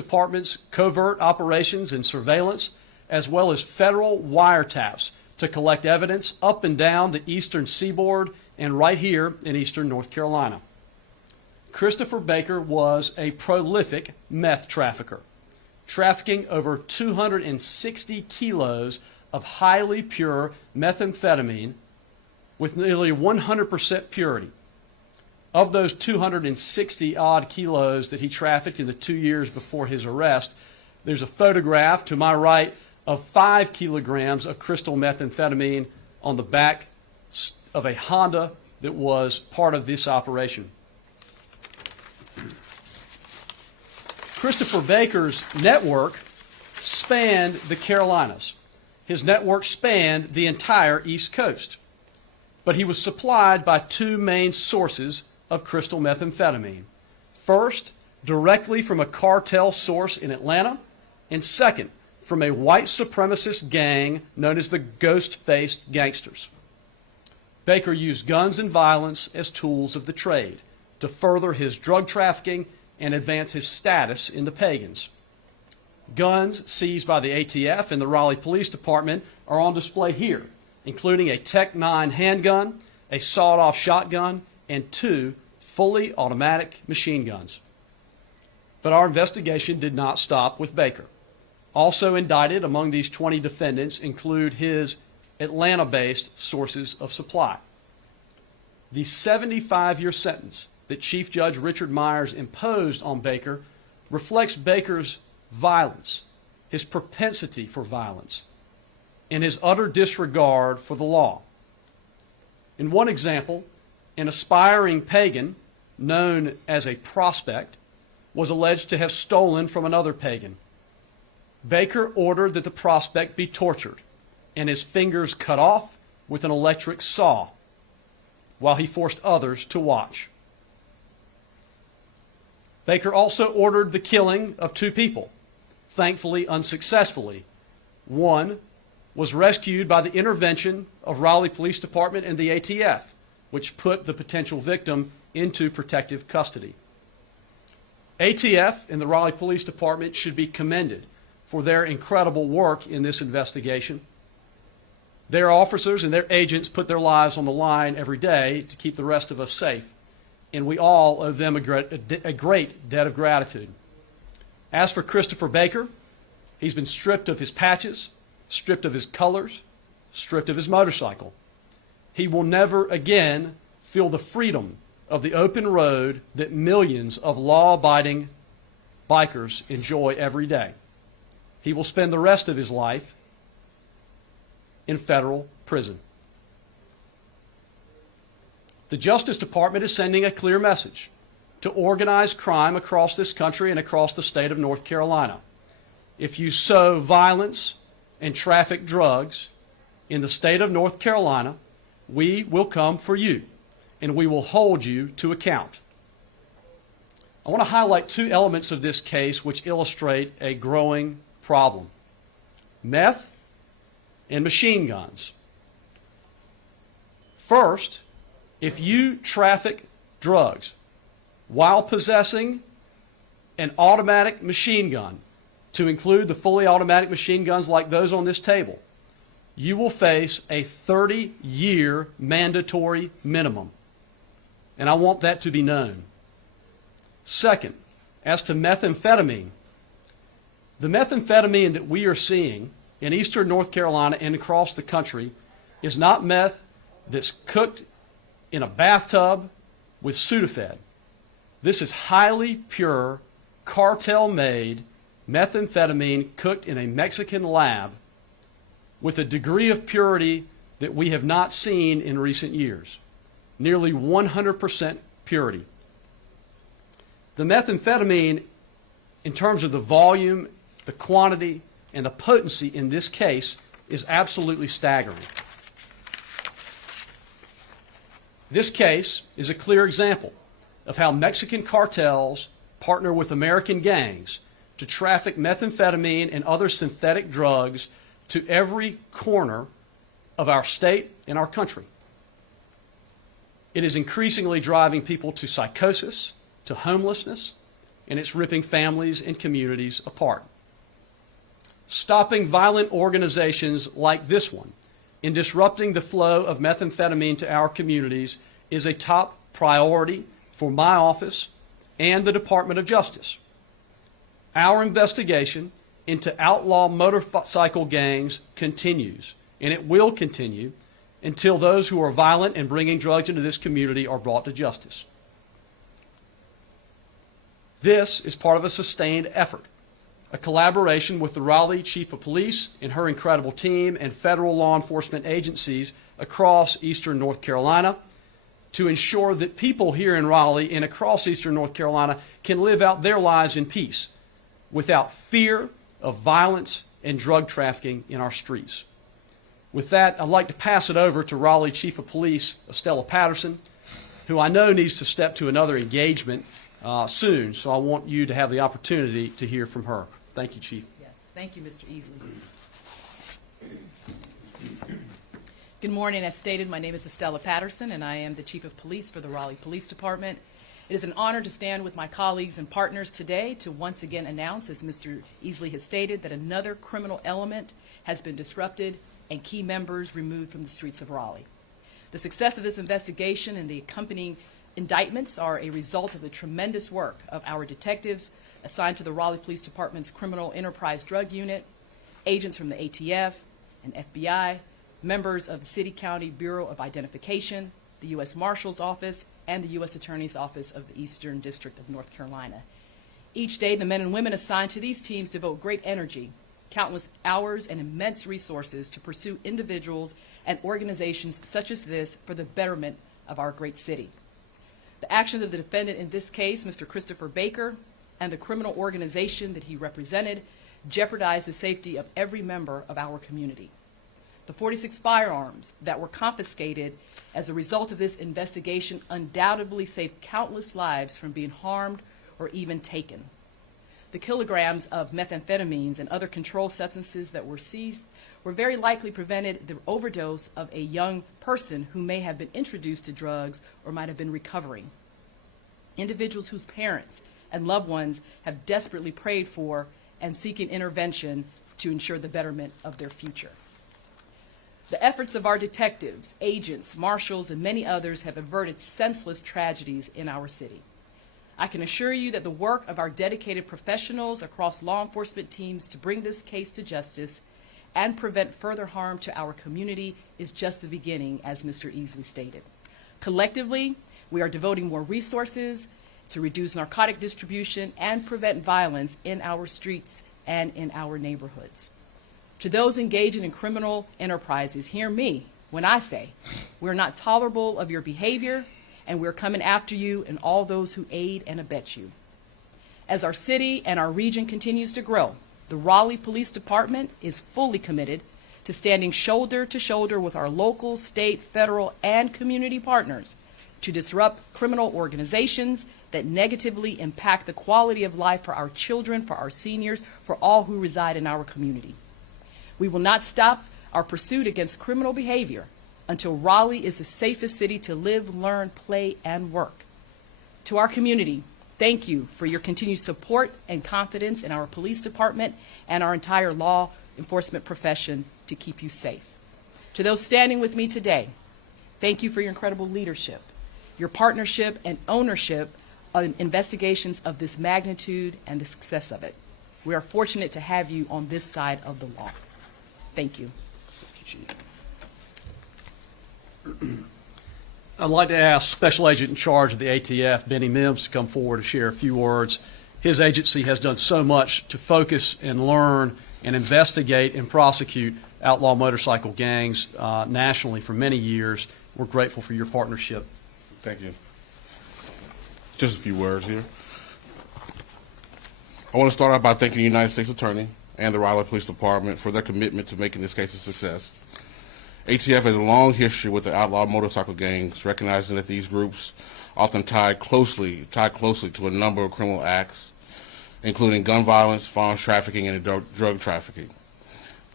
Department's covert operations and surveillance, as well as federal wiretaps to collect evidence up and down the eastern seaboard and right here in eastern North Carolina. Christopher Baker was a prolific meth trafficker, trafficking over 260 kilos of highly pure methamphetamine with nearly 100% purity. Of those 260 odd kilos that he trafficked in the 2 years before his arrest, there's a photograph to my right of 5 kilograms of crystal methamphetamine on the back of a Honda that was part of this operation. Christopher Baker's network spanned the Carolinas. His network spanned the entire East Coast. But he was supplied by two main sources of crystal methamphetamine. First, directly from a cartel source in Atlanta, and second, from a white supremacist gang known as the Ghost-Faced Gangsters. Baker used guns and violence as tools of the trade to further his drug trafficking and advance his status in the Pagans. Guns seized by the ATF and the Raleigh Police Department are on display here, including a Tech 9 handgun, a sawed-off shotgun, and 2 fully automatic machine guns. But our investigation did not stop with Baker. Also indicted among these 20 defendants include his Atlanta-based sources of supply. The 75-year sentence that Chief Judge Richard Myers imposed on Baker reflects Baker's violence, his propensity for violence, and his utter disregard for the law. In one example, an aspiring pagan known as a prospect was alleged to have stolen from another pagan. Baker ordered that the prospect be tortured and his fingers cut off with an electric saw while he forced others to watch. Baker also ordered the killing of 2 people, thankfully unsuccessfully. One was rescued by the intervention of Raleigh Police Department and the ATF, which put the potential victim into protective custody. ATF and the Raleigh Police Department should be commended for their incredible work in this investigation. Their officers and their agents put their lives on the line every day to keep the rest of us safe, and we all owe them a great debt of gratitude. As for Christopher Baker, he's been stripped of his patches, stripped of his colors, stripped of his motorcycle. He will never again feel the freedom of the open road that millions of law-abiding bikers enjoy every day. He will spend the rest of his life in federal prison. The Justice Department is sending a clear message to organized crime across this country and across the state of North Carolina. If you sow violence and traffic drugs in the state of North Carolina, we will come for you, and we will hold you to account. I want to highlight 2 elements of this case which illustrate a growing problem: meth and machine guns. First, if you traffic drugs while possessing an automatic machine gun, to include the fully automatic machine guns like those on this table, you will face a 30-year mandatory minimum. And I want that to be known. Second, as to methamphetamine, the methamphetamine that we are seeing in eastern North Carolina and across the country is not meth that's cooked in a bathtub with Sudafed. This is highly pure, cartel-made methamphetamine cooked in a Mexican lab with a degree of purity that we have not seen in recent years. Nearly 100% purity. The methamphetamine, in terms of the volume, the quantity, and the potency in this case, is absolutely staggering. This case is a clear example of how Mexican cartels partner with American gangs to traffic methamphetamine and other synthetic drugs to every corner of our state and our country. It is increasingly driving people to psychosis, to homelessness, and it's ripping families and communities apart. Stopping violent organizations like this one in disrupting the flow of methamphetamine to our communities is a top priority for my office and the Department of Justice. Our investigation into outlaw motorcycle gangs continues, and it will continue until those who are violent and bringing drugs into this community are brought to justice. This is part of a sustained effort, a collaboration with the Raleigh Chief of Police and her incredible team and federal law enforcement agencies across eastern North Carolina to ensure that people here in Raleigh and across eastern North Carolina can live out their lives in peace without fear of violence and drug trafficking in our streets. With that, I'd like to pass it over to Raleigh Chief of Police Estella Patterson, who I know needs to step to another engagement soon, so I want you to have the opportunity to hear from her. Thank you, Chief. Yes, thank you, Mr. Easley. Good morning. As stated, my name is Estella Patterson, and I am the Chief of Police for the Raleigh Police Department. It is an honor to stand with my colleagues and partners today to once again announce, as Mr. Easley has stated, that another criminal element has been disrupted and key members removed from the streets of Raleigh. The success of this investigation and the accompanying indictments are a result of the tremendous work of our detectives assigned to the Raleigh Police Department's Criminal Enterprise Drug Unit, agents from the ATF and FBI, members of the City County Bureau of Identification, the U.S. Marshal's Office, and the U.S. Attorney's Office of the Eastern District of North Carolina. Each day, the men and women assigned to these teams devote great energy, countless hours, and immense resources to pursue individuals and organizations such as this for the betterment of our great city. The actions of the defendant in this case, Mr. Christopher Baker, and the criminal organization that he represented jeopardized the safety of every member of our community. The 46 firearms that were confiscated as a result of this investigation undoubtedly saved countless lives from being harmed or even taken. The kilograms of methamphetamines and other controlled substances that were seized were very likely prevented the overdose of a young person who may have been introduced to drugs or might have been recovering. Individuals whose parents and loved ones have desperately prayed for and seeking intervention to ensure the betterment of their future. The efforts of our detectives, agents, marshals, and many others have averted senseless tragedies in our city. I can assure you that the work of our dedicated professionals across law enforcement teams to bring this case to justice and prevent further harm to our community is just the beginning, as Mr. Easley stated. Collectively, we are devoting more resources to reduce narcotic distribution and prevent violence in our streets and in our neighborhoods. To those engaging in criminal enterprises, hear me when I say we're not tolerable of your behavior, and we're coming after you and all those who aid and abet you. As our city and our region continues to grow, the Raleigh Police Department is fully committed to standing shoulder to shoulder with our local, state, federal, and community partners to disrupt criminal organizations that negatively impact the quality of life for our children, for our seniors, for all who reside in our community. We will not stop our pursuit against criminal behavior until Raleigh is the safest city to live, learn, play, and work. To our community, thank you for your continued support and confidence in our police department and our entire law enforcement profession to keep you safe. To those standing with me today, thank you for your incredible leadership, your partnership and ownership on investigations of this magnitude and the success of it. We are fortunate to have you on this side of the law. Thank you. Thank you, Chief. I'd like to ask Special Agent in charge of the ATF, Benny Mims, to come forward to share a few words. His agency has done so much to focus and learn and investigate and prosecute outlaw motorcycle gangs nationally for many years. We're grateful for your partnership. Thank you. Just a few words here. I want to start out by thanking the United States Attorney and the Raleigh Police Department for their commitment to making this case a success. ATF has a long history with the outlaw motorcycle gangs, recognizing that these groups often tied closely to a number of criminal acts, including gun violence, firearms trafficking, and drug trafficking.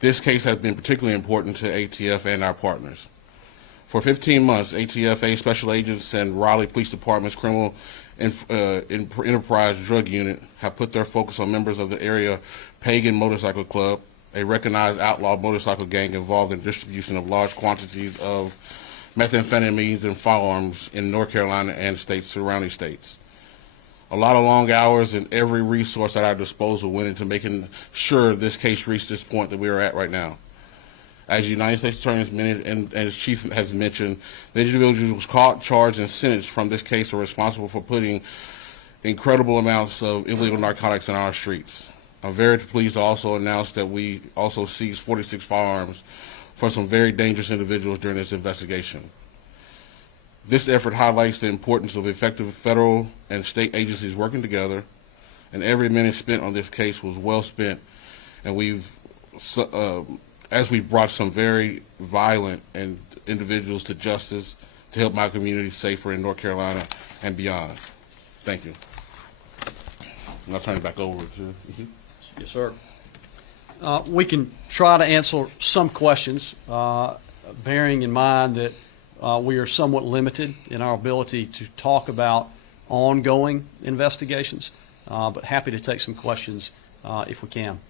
This case has been particularly important to ATF and our partners. For 15 months, ATFA special agents and Raleigh Police Department's criminal enterprise drug unit have put their focus on members of the area Pagan Motorcycle Club, a recognized outlaw motorcycle gang involved in distribution of large quantities of methamphetamines and firearms in North Carolina and surrounding states. A lot of long hours and every resource at our disposal went into making sure this case reached this point that we are at right now. As United States Attorney and as Chief has mentioned, the individuals caught, charged, and sentenced from this case are responsible for putting incredible amounts of illegal narcotics in our streets. I'm very pleased to also announce that we also seized 46 firearms from some very dangerous individuals during this investigation. This effort highlights the importance of effective federal and state agencies working together, and every minute spent on this case was well spent, and as we brought some very violent individuals to justice to help my community safer in North Carolina and beyond. Thank you. And I'll turn it back over to you. Yes, sir. We can try to answer some questions, bearing in mind that we are somewhat limited in our ability to talk about ongoing investigations, but happy to take some questions if we can.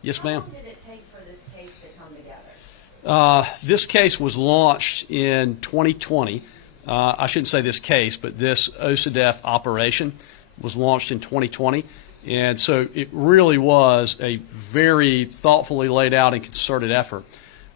Yes, ma'am. How long did it take for this case to come together? This case was launched in 2020. I shouldn't say this case, but this OCDF operation was launched in 2020. And so it really was a very thoughtfully laid out and concerted effort.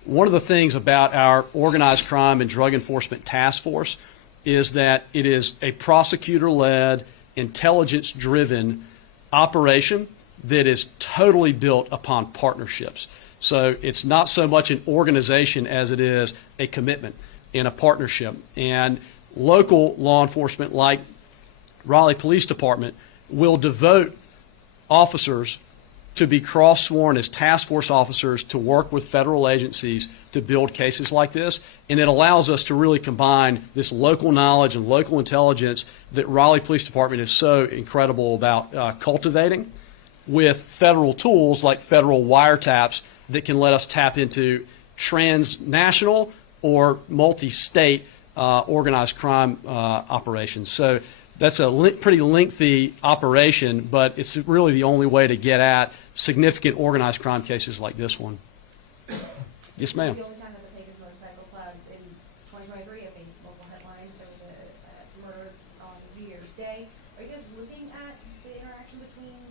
One of the things about our Organized Crime and Drug Enforcement Task Force is that it is a prosecutor-led, intelligence-driven operation that is totally built upon partnerships. So it's not so much an organization as it is a commitment and a partnership. And local law enforcement like Raleigh Police Department will devote officers to be cross-sworn as task force officers to work with federal agencies to build cases like this. And it allows us to really combine this local knowledge and local intelligence that Raleigh Police Department is so incredible about cultivating with federal tools like federal wiretaps that can let us tap into transnational or multi-state organized crime operations. So that's a pretty lengthy operation, but it's really the only way to get at significant organized crime cases like this one. Yes, ma'am. The only time that the Pagan Motorcycle Club in 2023, I think, local headlines, there was a murder on New Year's Day. Are you guys looking at the interaction between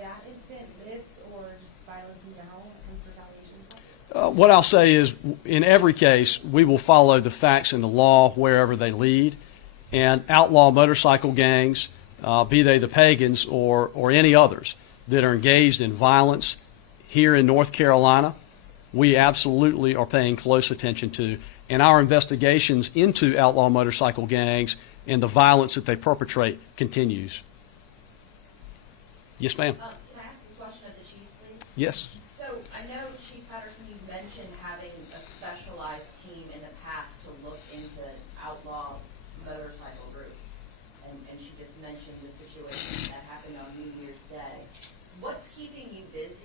that incident, this, or just violence in general and retaliation? What I'll say is, in every case, we will follow the facts and the law wherever they lead. And outlaw motorcycle gangs, be they the Pagans or any others that are engaged in violence here in North Carolina, we absolutely are paying close attention to. And our investigations into outlaw motorcycle gangs and the violence that they perpetrate continues. Yes, ma'am. Can I ask a question of the chief, please? Yes. So I know, Chief Patterson, you mentioned having a specialized team in the past to look into outlaw motorcycle groups, and she just mentioned the situation that happened on New Year's Day. What's keeping you busy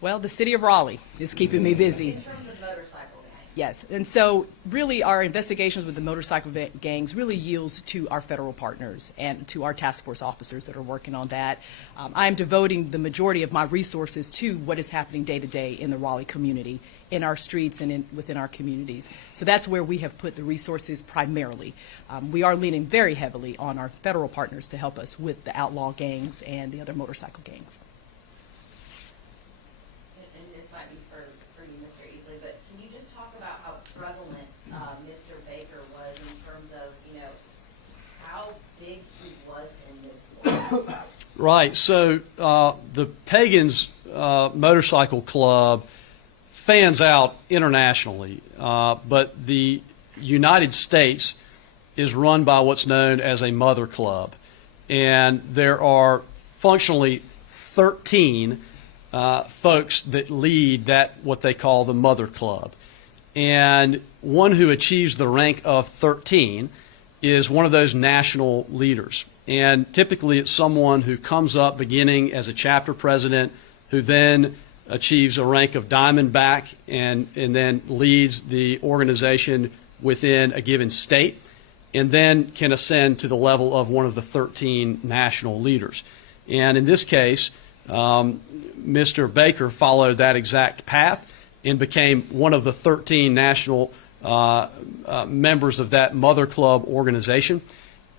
Well, the city of Raleigh is keeping me busy. in terms of motorcycle gangs? Yes, and so really our investigations with the motorcycle gangs really yields to our federal partners and to our task force officers that are working on that. I am devoting the majority of my resources to what is happening day to day in the Raleigh community, in our streets and within our communities. So that's where we have put the resources primarily. We are leaning very heavily on our federal partners to help us with the outlaw gangs and the other motorcycle gangs. And this might be for you, Mr. Easley, but can you just talk about how prevalent Mr. Baker was in terms of, how big he was in this law? Right. So the Pagans Motorcycle Club fans out internationally, but the United States is run by what's known as a mother club. And there are functionally 13 folks that lead that, what they call the mother club. And one who achieves the rank of 13 is one of those national leaders. And typically it's someone who comes up beginning as a chapter president, who then achieves a rank of diamondback and then leads the organization within a given state, and then can ascend to the level of one of the 13 national leaders. And in this case, Mr. Baker followed that exact path and became one of the 13 national members of that Mother Club organization.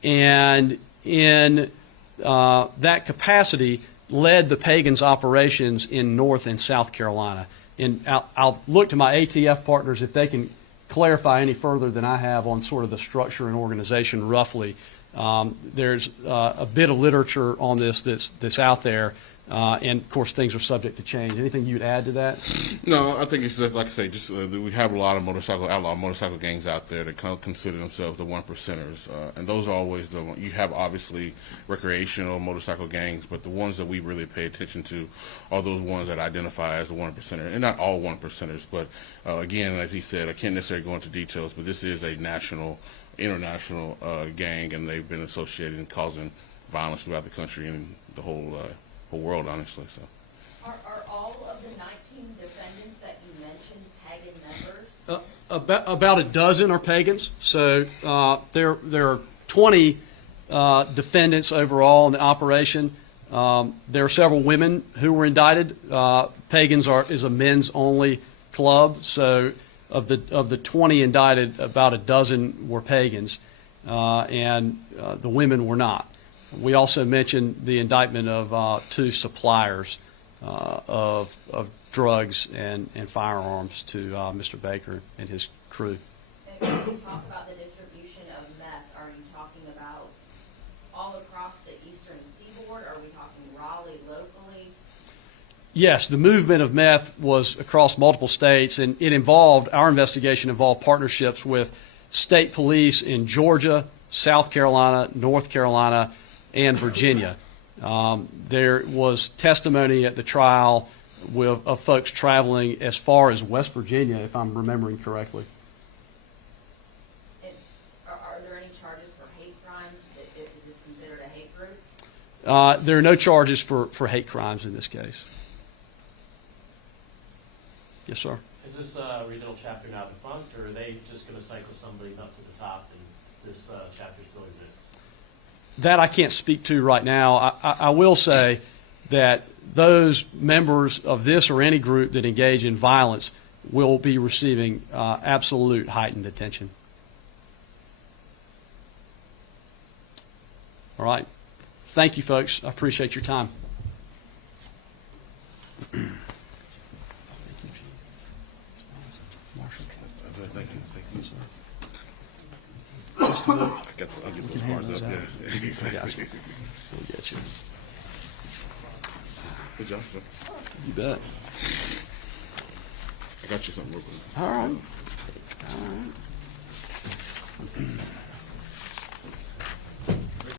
And in that capacity, led the Pagan's operations in North and South Carolina. And I'll look to my ATF partners if they can clarify any further than I have on sort of the structure and organization roughly. There's a bit of literature on this that's out there, and of course things are subject to change. Anything you'd add to that? No, I think it's just, like I say, just we have a lot of outlaw motorcycle gangs out there that kind of consider themselves the one percenters, and those are always the one. You have obviously recreational motorcycle gangs, but the ones that we really pay attention to are those ones that identify as the one percenter, and not all one percenters, but again, as he said, I can't necessarily go into details, but this is a international gang, and they've been associated in causing violence throughout the country and the whole world, honestly. So. Are all of the 19 defendants that you mentioned Pagan members? About a dozen are Pagans. So there are 20 defendants overall in the operation. There are several women who were indicted. Pagans is a men's only club. So of the 20 indicted, about a dozen were Pagans, and the women were not. We also mentioned the indictment of 2 suppliers of drugs and firearms to Mr. Baker and his crew. And when you talk about the distribution of meth, are you talking about all across the eastern seaboard? Are we talking Raleigh locally? Yes, the movement of meth was across multiple states, and our investigation involved partnerships with state police in Georgia, South Carolina, North Carolina, and Virginia. There was testimony at the trial of folks traveling as far as West Virginia, if I'm remembering correctly. Are there any charges for hate crimes? Is this considered a hate group? There are no charges for hate crimes in this case. Yes, sir. Is this regional chapter now defunct, or are they just going to cycle somebody up to the top and this chapter still exists? That I can't speak to right now. I will say that those members of this or any group that engage in violence will be receiving absolute heightened attention. All right. Thank you, folks. I appreciate your time. I'll get those bars up. Yeah. I got you. We'll get you. Good job, sir. You bet. I got you something real quick. All right.